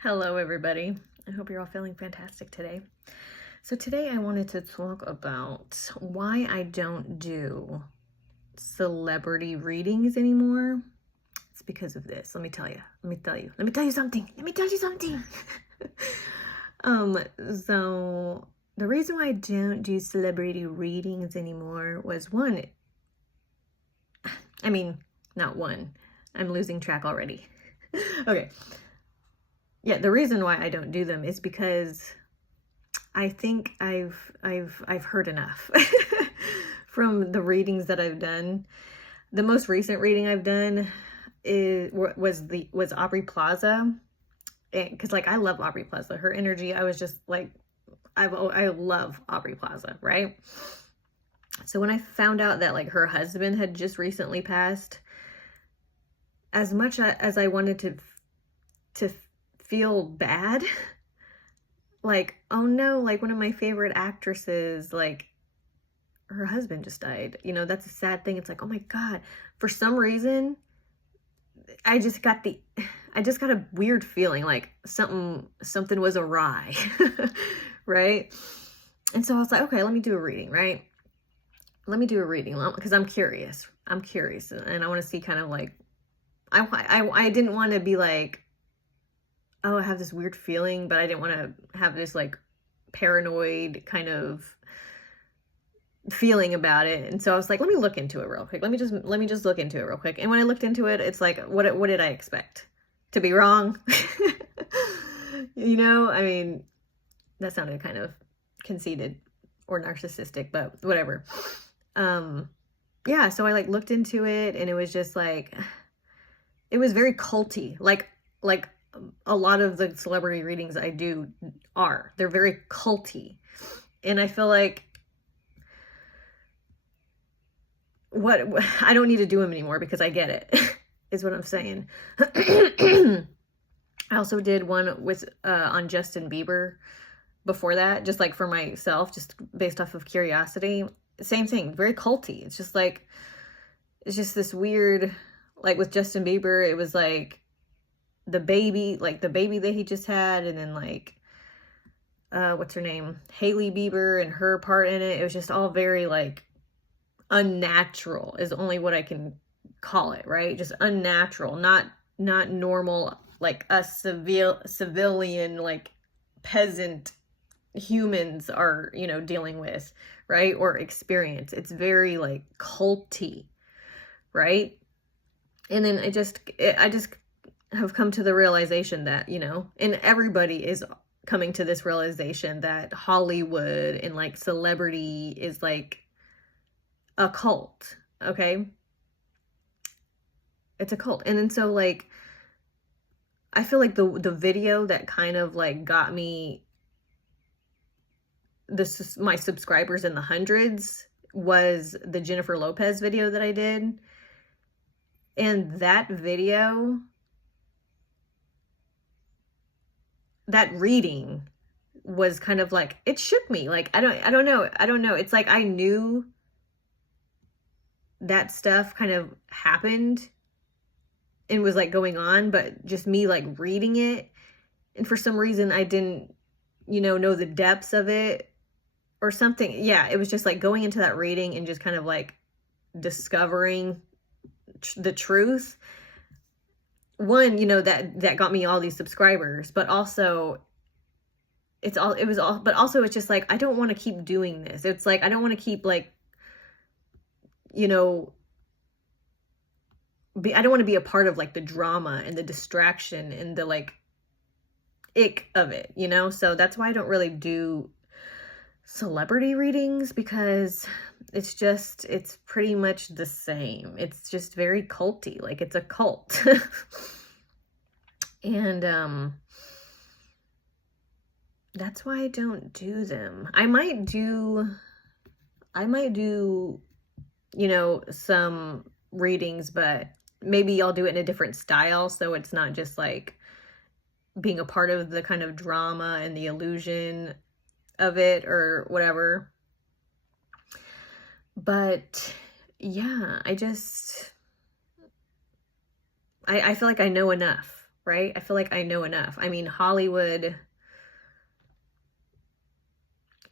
Hello, everybody. I hope you're all feeling fantastic today. So today I wanted to talk about why I don't do celebrity readings anymore. It's because of this. Let me tell you. Let me tell you something. So the reason why I don't do celebrity readings anymore was one, not one. I'm losing track already. Okay. Yeah, the reason why I don't do them is because I think I've heard enough from the readings that I've done. The most recent reading I've done was Aubrey Plaza, because I love Aubrey Plaza. Her energy, I was just like, I love Aubrey Plaza, right? So when I found out that her husband had just recently passed, as much as I wanted to feel bad, oh no, one of my favorite actresses, her husband just died. That's a sad thing. It's oh my God. For some reason, I just got a weird feeling something was awry. Right? And so I was like, okay, let me do a reading, right? Let me do a reading because I'm curious. And I want to see kind of I didn't want to be oh, I have this weird feeling, but I didn't want to have this paranoid kind of feeling about it. And so I was like, let me look into it real quick. Let me just look into it real quick. And when I looked into it, it's what did I expect? To be wrong? That sounded kind of conceited or narcissistic, but whatever. Yeah, so I looked into it, and it was just it was very culty. Like a lot of the celebrity readings I do they're very culty. And I feel what I don't need to do them anymore because I get it, is what I'm saying. I also did one with on Justin Bieber before that, just for myself, just based off of curiosity. Same thing, very culty. It's just it's just this weird, with Justin Bieber, it was the baby that he just had, and then what's her name, Hailey Bieber, and her part in it. It was just all very unnatural is only what I can call it, right? Just unnatural, not normal, us civilian peasant humans are dealing with, right? Or experience. It's very culty, right? And then I just have come to the realization that, and everybody is coming to this realization that Hollywood and celebrity is a cult, okay? It's a cult. And then so I feel the video that kind of got me my subscribers in the hundreds was the Jennifer Lopez video that I did. And that video, that reading was kind of it shook me. I don't know. It's I knew that stuff kind of happened and was going on, but just me reading it, and for some reason I didn't know the depths of it or something. Yeah, it was just going into that reading and just kind of discovering the truth. One, that got me all these subscribers, but also but also it's just I don't want to keep doing this. It's I don't want to keep I don't want to be a part of the drama and the distraction and the ick of it, so that's why I don't really do celebrity readings, because it's pretty much the same. It's just very culty, it's a cult. And that's why I don't do them. I might do some readings, but maybe I'll do it in a different style, so it's not just being a part of the kind of drama and the illusion of it or whatever. But yeah, I feel I know enough, right? I feel like I know enough. I mean, Hollywood,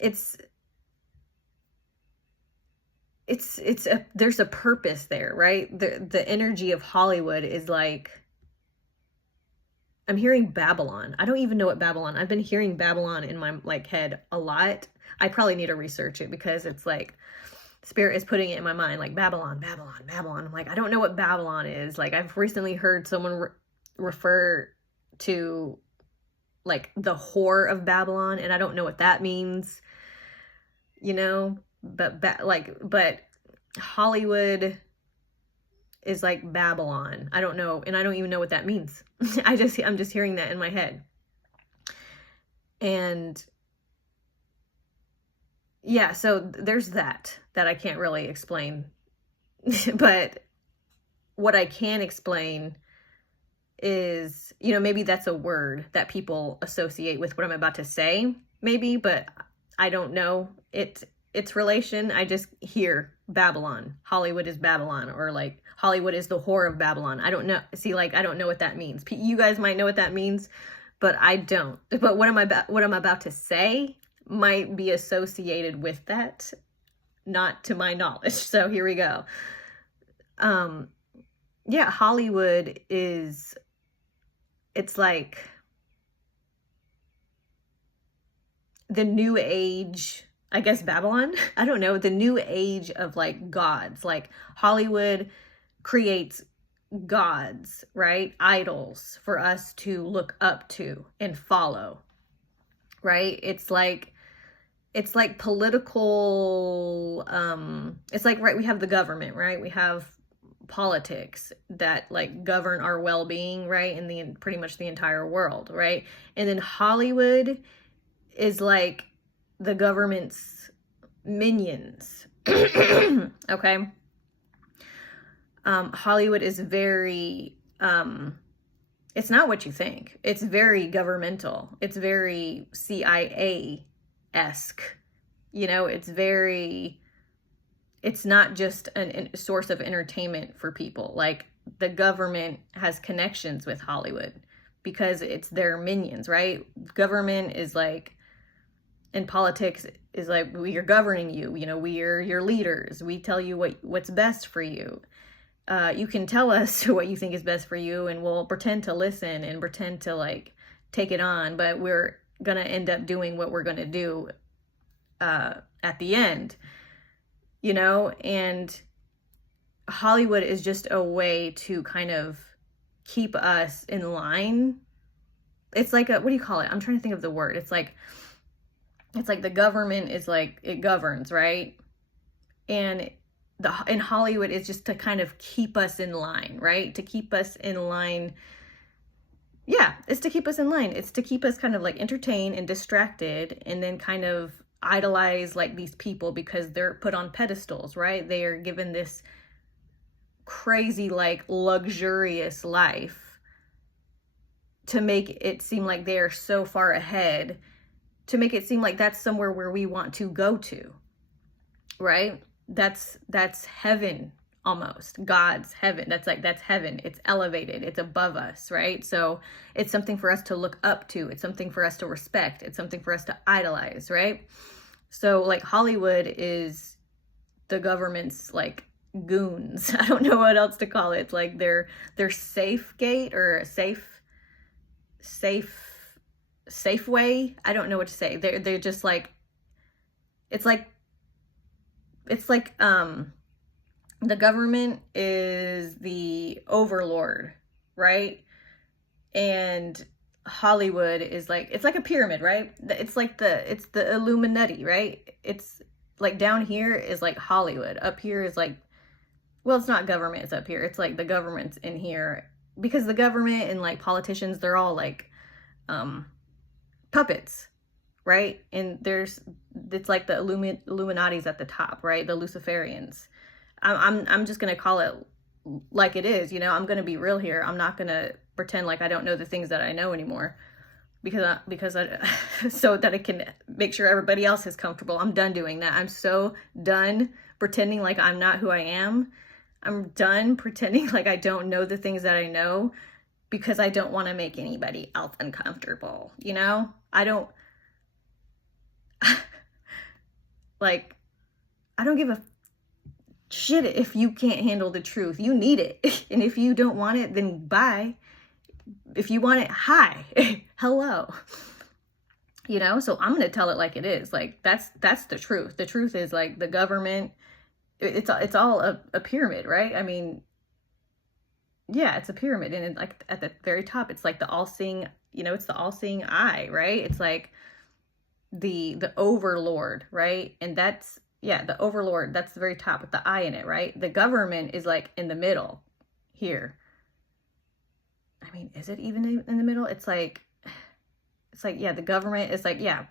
there's a purpose there, right? The energy of Hollywood is like, I'm hearing Babylon. I don't even know what Babylon. I've been hearing Babylon in my like head a lot. I probably need to research it because it's like Spirit is putting it in my mind, like Babylon, Babylon, Babylon. I'm like, I don't know what Babylon is. Like, I've recently heard someone refer to like the whore of Babylon, and I don't know what that means, you know. But Hollywood is like Babylon. I don't know, and I don't even know what that means. I'm just hearing that in my head. And yeah, so there's that I can't really explain. But what I can explain is, you know, maybe that's a word that people associate with what I'm about to say, maybe, but I don't know its relation. I just hear Babylon. Hollywood is Babylon, or like Hollywood is the whore of Babylon. I don't know. See, like, I don't know what that means. You guys might know what that means, but I don't. But what I'm about to say might be associated with that, not to my knowledge. So here we go. Yeah, Hollywood it's like the new age, I guess Babylon, I don't know, the new age of like gods. Like Hollywood creates gods, right? Idols for us to look up to and follow, right? It's like political, it's like, right, we have the government, right? We have politics that like govern our well-being, right? In pretty much the entire world, right? And then Hollywood is like the government's minions. Okay. Hollywood is very, it's not what you think. It's very governmental. It's very CIA-esque. You know, it's not just a source of entertainment for people. Like, the government has connections with Hollywood because it's their minions, right? Government is like, and politics is like, we are governing you. You know, we are your leaders. We tell you what's best for you. You can tell us what you think is best for you, and we'll pretend to listen and pretend to like take it on, but we're gonna end up doing what we're gonna do at the end, you know. And Hollywood is just a way to kind of keep us in line. It's like what do you call it? I'm trying to think of the word. It's like the government is like, it governs, right? And in Hollywood is just to kind of keep us in line, right? To keep us in line. Yeah, it's to keep us in line. It's to keep us kind of like entertained and distracted, and then kind of idolize like these people because they're put on pedestals, right? They are given this crazy, like, luxurious life to make it seem like they are so far ahead, to make it seem like that's somewhere where we want to go to, right? That's heaven, almost. God's heaven. That's heaven. It's elevated. It's above us, right? So it's something for us to look up to. It's something for us to respect. It's something for us to idolize, right? So like Hollywood is the government's like goons. I don't know what else to call it. It's like their safe gate, or safe way. I don't know what to say. They're just like, it's like the government is the overlord, right? And Hollywood is like, it's like a pyramid, right? It's the Illuminati, right? It's like down here is like Hollywood. Up here is like, well, it's not government, it's up here. It's like the government's in here, because the government and like politicians, they're all like puppets, right? And it's like the Illuminati's at the top, right? The Luciferians. I'm just gonna call it like it is, you know. I'm gonna be real here. I'm not gonna pretend like I don't know the things that I know anymore, because so that I can make sure everybody else is comfortable. I'm done doing that. I'm so done pretending like I'm not who I am. I'm done pretending like I don't know the things that I know. because I don't want to make anybody else uncomfortable, you know? I don't like, I don't give a shit if you can't handle the truth. You need it. And if you don't want it, then bye. If you want it, hi. Hello. You know, so I'm going to tell it like it is. Like, that's the truth. The truth is, like, the government, it's all a pyramid, right? I mean, yeah, it's a pyramid. And it, like, at the very top, it's like the all-seeing, you know, it's the all-seeing eye, right? It's like the overlord, right? And that's, yeah, the overlord, that's the very top with the eye in it, right? The government is like in the middle here. I mean, is it even in the middle? It's like, yeah, the government is like, yeah,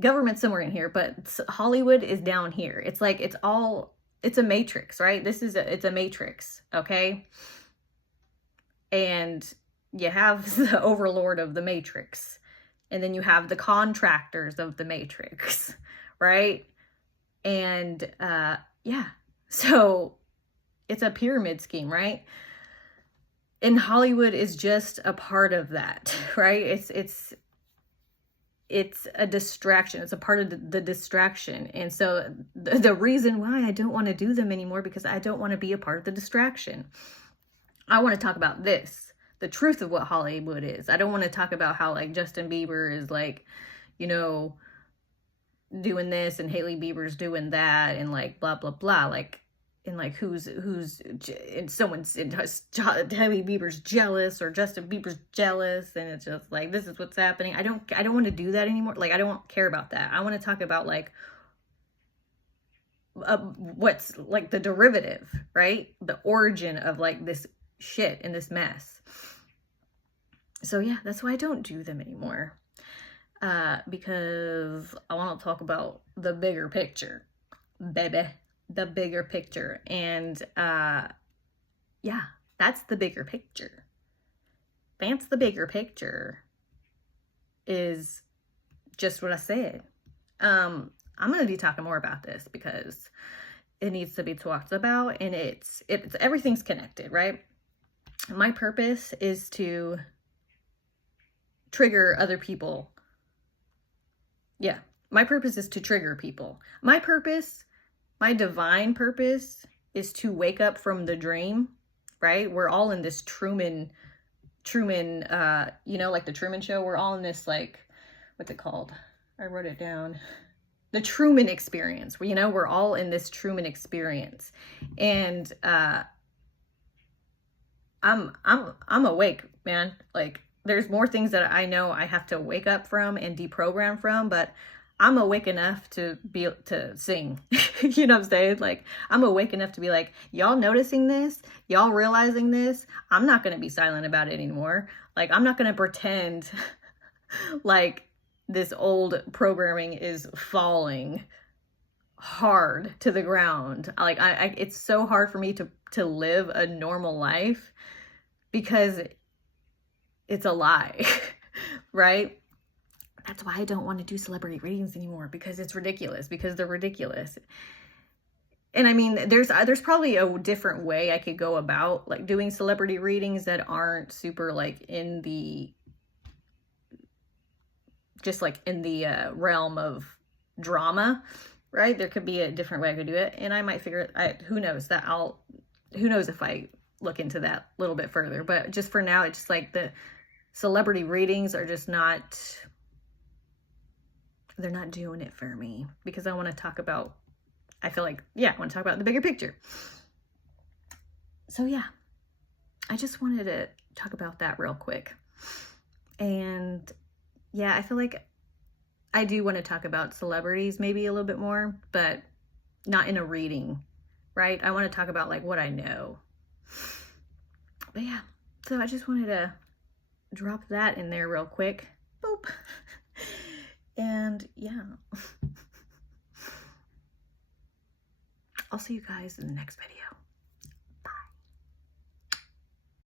government's somewhere in here, but Hollywood is down here. It's like, it's a matrix, right? It's a matrix, okay? And you have the overlord of the matrix, and then you have the contractors of the matrix, right? And yeah, so it's a pyramid scheme, right? And Hollywood is just a part of that, right? It's a distraction. It's a part of the distraction. And so the reason why I don't want to do them anymore, because I don't want to be a part of the distraction. I want to talk about this, the truth of what Hollywood is. I don't want to talk about how, like, Justin Bieber is, like, you know, doing this and Hailey Bieber's doing that and, like, blah, blah, blah. Like, and, like, who's and someone's, Hailey Bieber's jealous or Justin Bieber's jealous, and it's just like, this is what's happening. I don't want to do that anymore. Like, I don't care about that. I want to talk about, like, what's, like, the derivative, right? The origin of, like, this shit and this mess. So yeah, that's why I don't do them anymore. Because I want to talk about the bigger picture, baby. The bigger picture. And yeah, that's the bigger picture. That's the bigger picture, is just what I said. I'm going to be talking more about this because it needs to be talked about, and it's everything's connected, right? My purpose is to trigger other people. Yeah, my purpose is to trigger people. My purpose, my divine purpose, is to wake up from the dream, right? We're all in this Truman, you know, like the Truman Show. We're all in this, like, what's it called? I wrote it down. The Truman experience. You know, we're all in this Truman experience. And I'm awake, man. Like, there's more things that I know I have to wake up from and deprogram from, but I'm awake enough to sing. You know what I'm saying? Like, I'm awake enough to be like, y'all noticing this? Y'all realizing this? I'm not going to be silent about it anymore. Like, I'm not going to pretend like this old programming is falling hard to the ground. Like, it's so hard for me to live a normal life because it's a lie, right? That's why I don't want to do celebrity readings anymore, because it's ridiculous, because they're ridiculous. And I mean, there's probably a different way I could go about, like, doing celebrity readings that aren't super, like, in the, just like in the realm of drama, right? There could be a different way I could do it, and I might figure it, who knows if I look into that a little bit further. But just for now, it's just like the celebrity readings are just not, they're not doing it for me, because I want to talk about, I feel like, yeah, I want to talk about the bigger picture. So yeah, I just wanted to talk about that real quick. And yeah, I feel like I do want to talk about celebrities maybe a little bit more, but not in a reading, right? I want to talk about, like, what I know. But yeah, so I just wanted to drop that in there real quick. Boop. And yeah, I'll see you guys in the next video.